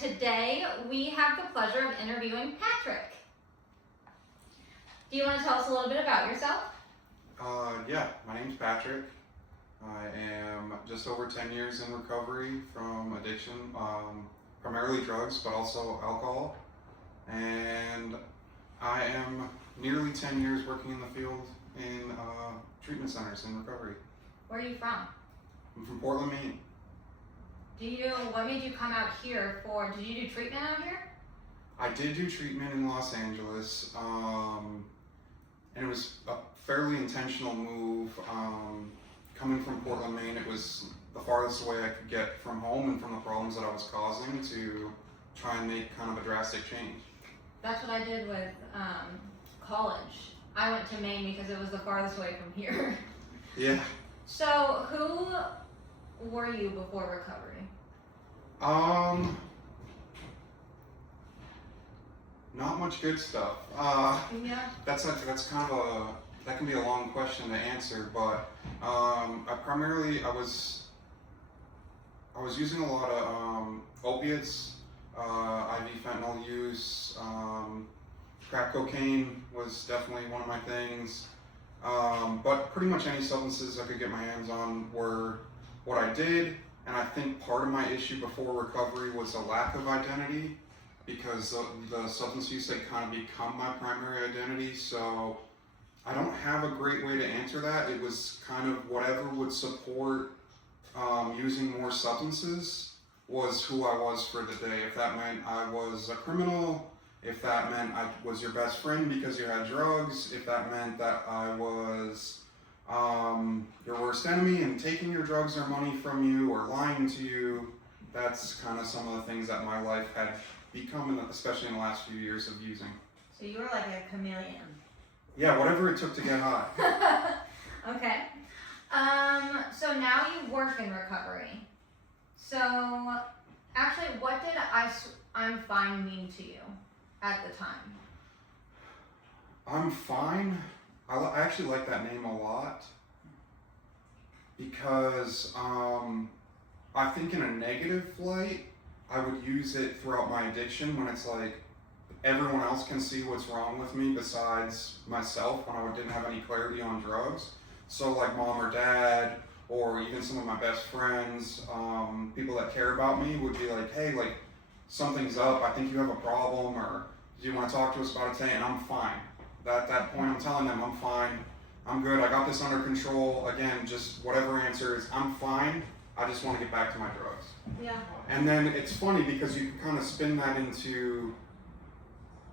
today we have the pleasure of interviewing Patrick. Do you want to tell us a little bit about yourself? Yeah, my name's Patrick. I am just over 10 years in recovery from addiction, primarily drugs, but also alcohol. And I am nearly 10 years working in the field in treatment centers in recovery. Where are you from? I'm from Portland, Maine. What made you come out here for, did you do treatment out here? I did do treatment in Los Angeles, and it was a fairly intentional move. Coming from Portland, Maine, it was the farthest away I could get from home and from the problems that I was causing to try and make kind of a drastic change. That's what I did with college. I went to Maine because it was the farthest away from here. Yeah. So who were you before recovery? Not much good stuff. Yeah. That can be a long question to answer, but I was using a lot of opiates, IV fentanyl use, crack cocaine was definitely one of my things, but pretty much any substances I could get my hands on were what I did. And I think part of my issue before recovery was a lack of identity, because the substance use had kind of become my primary identity. So I don't have a great way to answer that. It was kind of whatever would support using more substances was who I was for the day. If that meant I was a criminal, if that meant I was your best friend because you had drugs, if that meant that I was your worst enemy and taking your drugs or money from you or lying to you, that's kind of some of the things that my life had become, especially in the last few years of using. So you were like a chameleon. Yeah, whatever it took to get high. Okay. So now you work in recovery. So actually, what did I'm fine mean to you at the time? I'm fine. I actually like that name a lot because I think in a negative light, I would use it throughout my addiction when it's like everyone else can see what's wrong with me besides myself when I didn't have any clarity on drugs. So like mom or dad or even some of my best friends, people that care about me would be like, hey, like something's up, I think you have a problem, or do you want to talk to us about it today? And I'm fine. At that point, I'm telling them I'm fine, I'm good, I got this under control. Again, just whatever answer is, I'm fine, I just want to get back to my drugs. Yeah. And then it's funny because you can kind of spin that into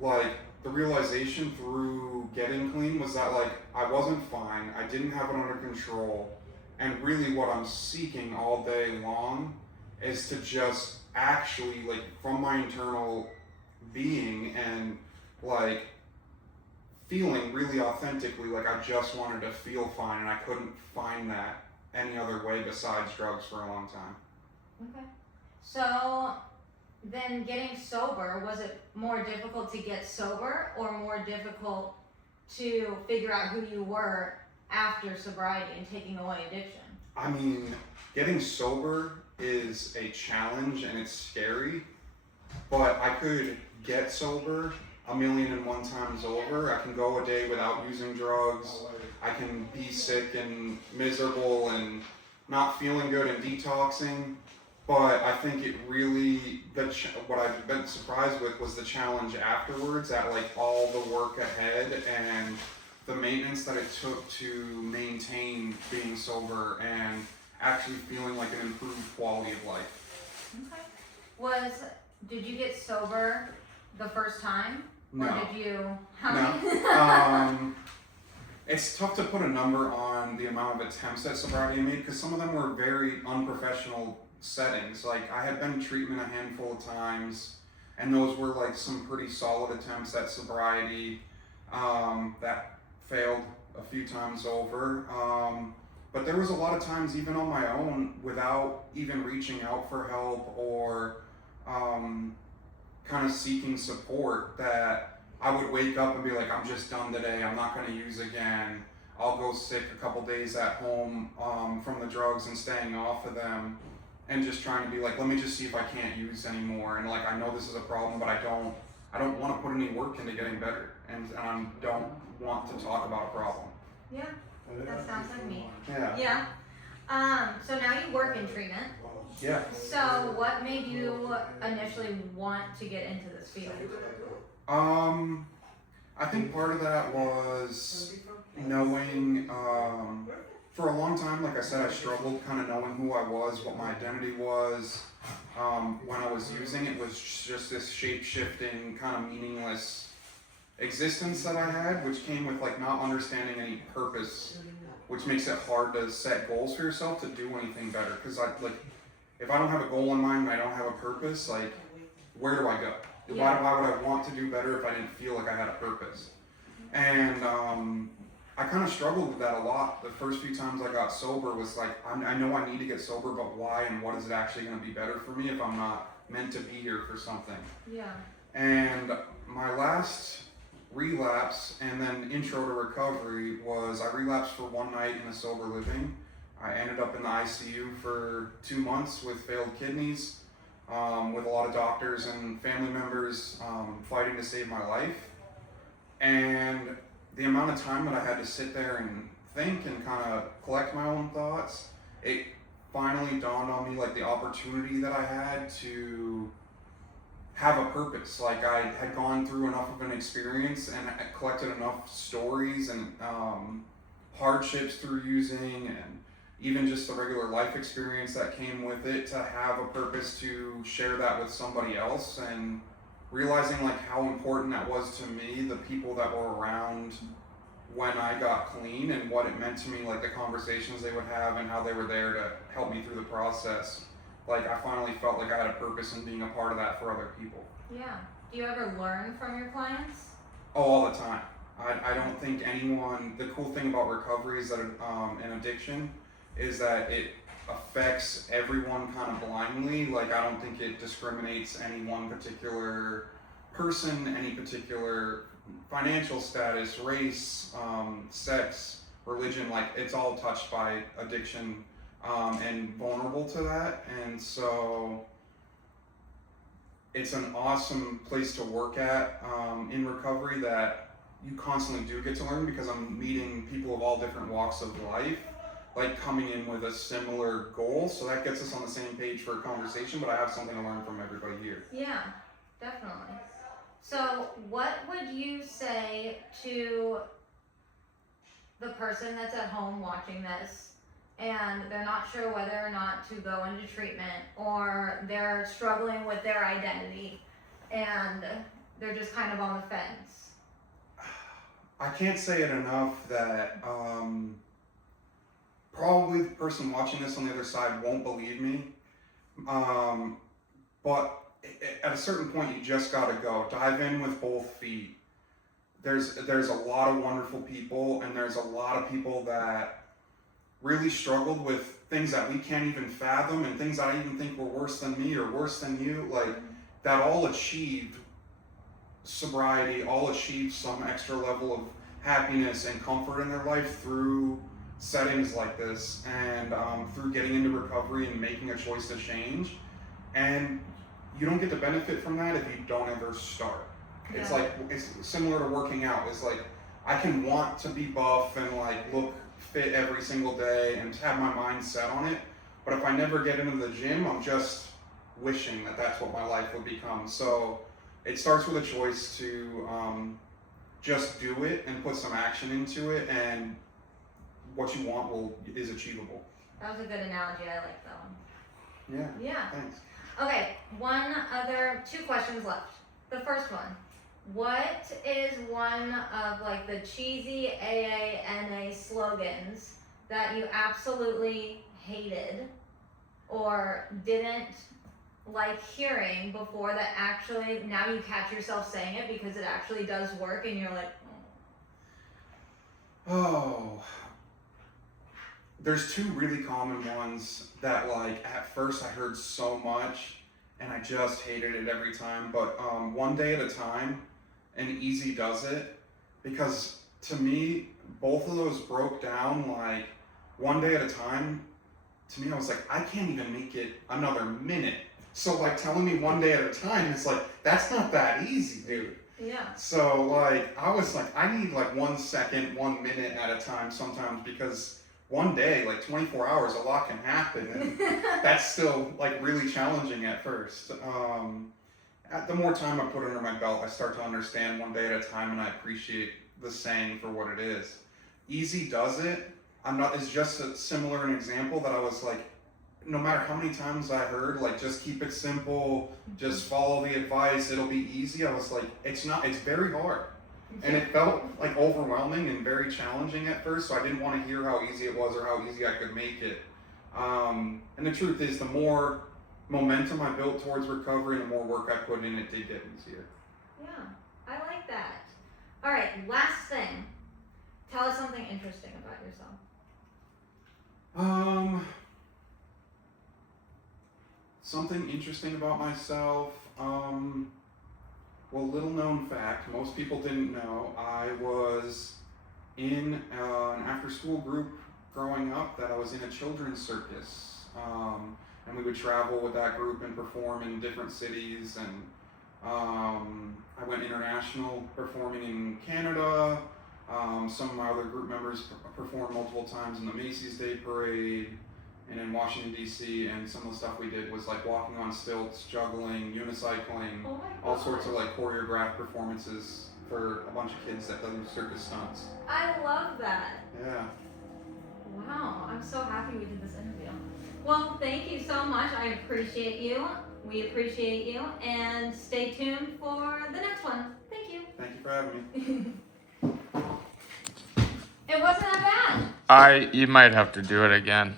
like the realization through getting clean was that like I wasn't fine, I didn't have it under control, and really what I'm seeking all day long is to just actually like from my internal being and like feeling really authentically like I just wanted to feel fine, and I couldn't find that any other way besides drugs for a long time. Okay. So then getting sober, was it more difficult to get sober or more difficult to figure out who you were after sobriety and taking away addiction? I mean, getting sober is a challenge and it's scary, but I could get sober 1,000,001 times over. I can go a day without using drugs. I can be sick and miserable and not feeling good and detoxing. But I think it really, what I've been surprised with was the challenge afterwards, at like all the work ahead and the maintenance that it took to maintain being sober and actually feeling like an improved quality of life. Okay. Did you get sober the first time? No. Or did you? No. It's tough to put a number on the amount of attempts at sobriety I made because some of them were very unprofessional settings. Like I had been in treatment a handful of times, and those were like some pretty solid attempts at sobriety that failed a few times over. But there was a lot of times even on my own without even reaching out for help or kind of seeking support that I would wake up and be like, I'm just done today, I'm not going to use again. I'll go sick a couple days at home from the drugs and staying off of them. and just trying to be like, let me just see if I can't use anymore, and like I know this is a problem, but I don't want to put any work into getting better, and I don't want to talk about a problem. Yeah, that sounds like me. Yeah. Yeah. So now you work in treatment. Yeah. So what made you initially want to get into this field? I think part of that was knowing, for a long time, like I said, I struggled kind of knowing who I was, what my identity was. When I was using it was just this shape-shifting, kind of meaningless existence that I had, which came with like not understanding any purpose, which makes it hard to set goals for yourself to do anything better. Because if I don't have a goal in mind and I don't have a purpose, like, where do I go? Yeah. Why would I want to do better if I didn't feel like I had a purpose? And I kind of struggled with that a lot. The first few times I got sober was like, I know I need to get sober, but why, and what is it actually going to be better for me if I'm not meant to be here for something? Yeah. And my last relapse and then intro to recovery was I relapsed for one night in a sober living. I ended up in the ICU for 2 months with failed kidneys, with a lot of doctors and family members fighting to save my life. And the amount of time that I had to sit there and think and kind of collect my own thoughts, it finally dawned on me like the opportunity that I had to have a purpose. Like I had gone through enough of an experience and I collected enough stories and hardships through using, and even just the regular life experience that came with it, to have a purpose to share that with somebody else, and realizing like how important that was to me, the people that were around when I got clean, and what it meant to me, like the conversations they would have and how they were there to help me through the process. Like I finally felt like I had a purpose in being a part of that for other people. Yeah. Do you ever learn from your clients? Oh, all the time. I don't think anyone, the cool thing about recovery is that an addiction is that it affects everyone kind of blindly. Like I don't think it discriminates any one particular person, any particular financial status, race, sex, religion. Like it's all touched by addiction and vulnerable to that. And so it's an awesome place to work at in recovery, that you constantly do get to learn, because I'm meeting people of all different walks of life, like coming in with a similar goal. So that gets us on the same page for a conversation, but I have something to learn from everybody here. Yeah, definitely. So what would you say to the person that's at home watching this and they're not sure whether or not to go into treatment, or they're struggling with their identity and they're just kind of on the fence? I can't say it enough that probably the person watching this on the other side won't believe me, but at a certain point you just gotta go. Dive in with both feet. There's a lot of wonderful people, and there's a lot of people that really struggled with things that we can't even fathom, and things that I even think were worse than me or worse than you, like that all achieved sobriety, all achieved some extra level of happiness and comfort in their life through settings like this, and through getting into recovery and making a choice to change. And you don't get to benefit from that if you don't ever start. Yeah. It's like, it's similar to working out. It's like, I can want to be buff and like look fit every single day and have my mind set on it, but if I never get into the gym, I'm just wishing that that's what my life would become. So it starts with a choice to just do it and put some action into it, and what you want is achievable. That was a good analogy. I like that one. Yeah. Yeah. Thanks. Okay, two questions left. The first one, what is one of like the cheesy AA/NA slogans that you absolutely hated or didn't like hearing before, that actually now you catch yourself saying it because it actually does work and you're like, oh, there's two really common ones that like at first I heard so much and I just hated it every time, but one day at a time and easy does it, because to me both of those broke down like one day at a time to me, I was like, I can't even make it another minute. So like telling me one day at a time, it's like, that's not that easy, dude. Yeah. So like, I was like, I need like 1 second, 1 minute at a time sometimes, because one day, like 24 hours, a lot can happen. And that's still like really challenging at first. The more time I put under my belt, I start to understand one day at a time, and I appreciate the saying for what it is. Easy does it. It's just a similar an example that I was like, no matter how many times I heard, like, just keep it simple, just follow the advice, it'll be easy. I was like, it's not, it's very hard. And it felt like overwhelming and very challenging at first, so I didn't want to hear how easy it was or how easy I could make it. And the truth is, the more momentum I built towards recovery, the more work I put in, it did get easier. Yeah, I like that. All right, last thing. Tell us something interesting about yourself. Something interesting about myself. Well, little known fact, most people didn't know, I was in an after school group growing up that I was in a children's circus. And we would travel with that group and perform in different cities. And I went international performing in Canada. Some of my other group members performed multiple times in the Macy's Day Parade and in Washington, D.C., and some of the stuff we did was like walking on stilts, juggling, unicycling, Oh my all gosh. sorts of like choreographed performances for a bunch of kids that do circus stunts. I love that. Yeah. Wow, I'm so happy we did this interview. Well, thank you so much. I appreciate you. We appreciate you. And stay tuned for the next one. Thank you. Thank you for having me. It wasn't that bad. You might have to do it again.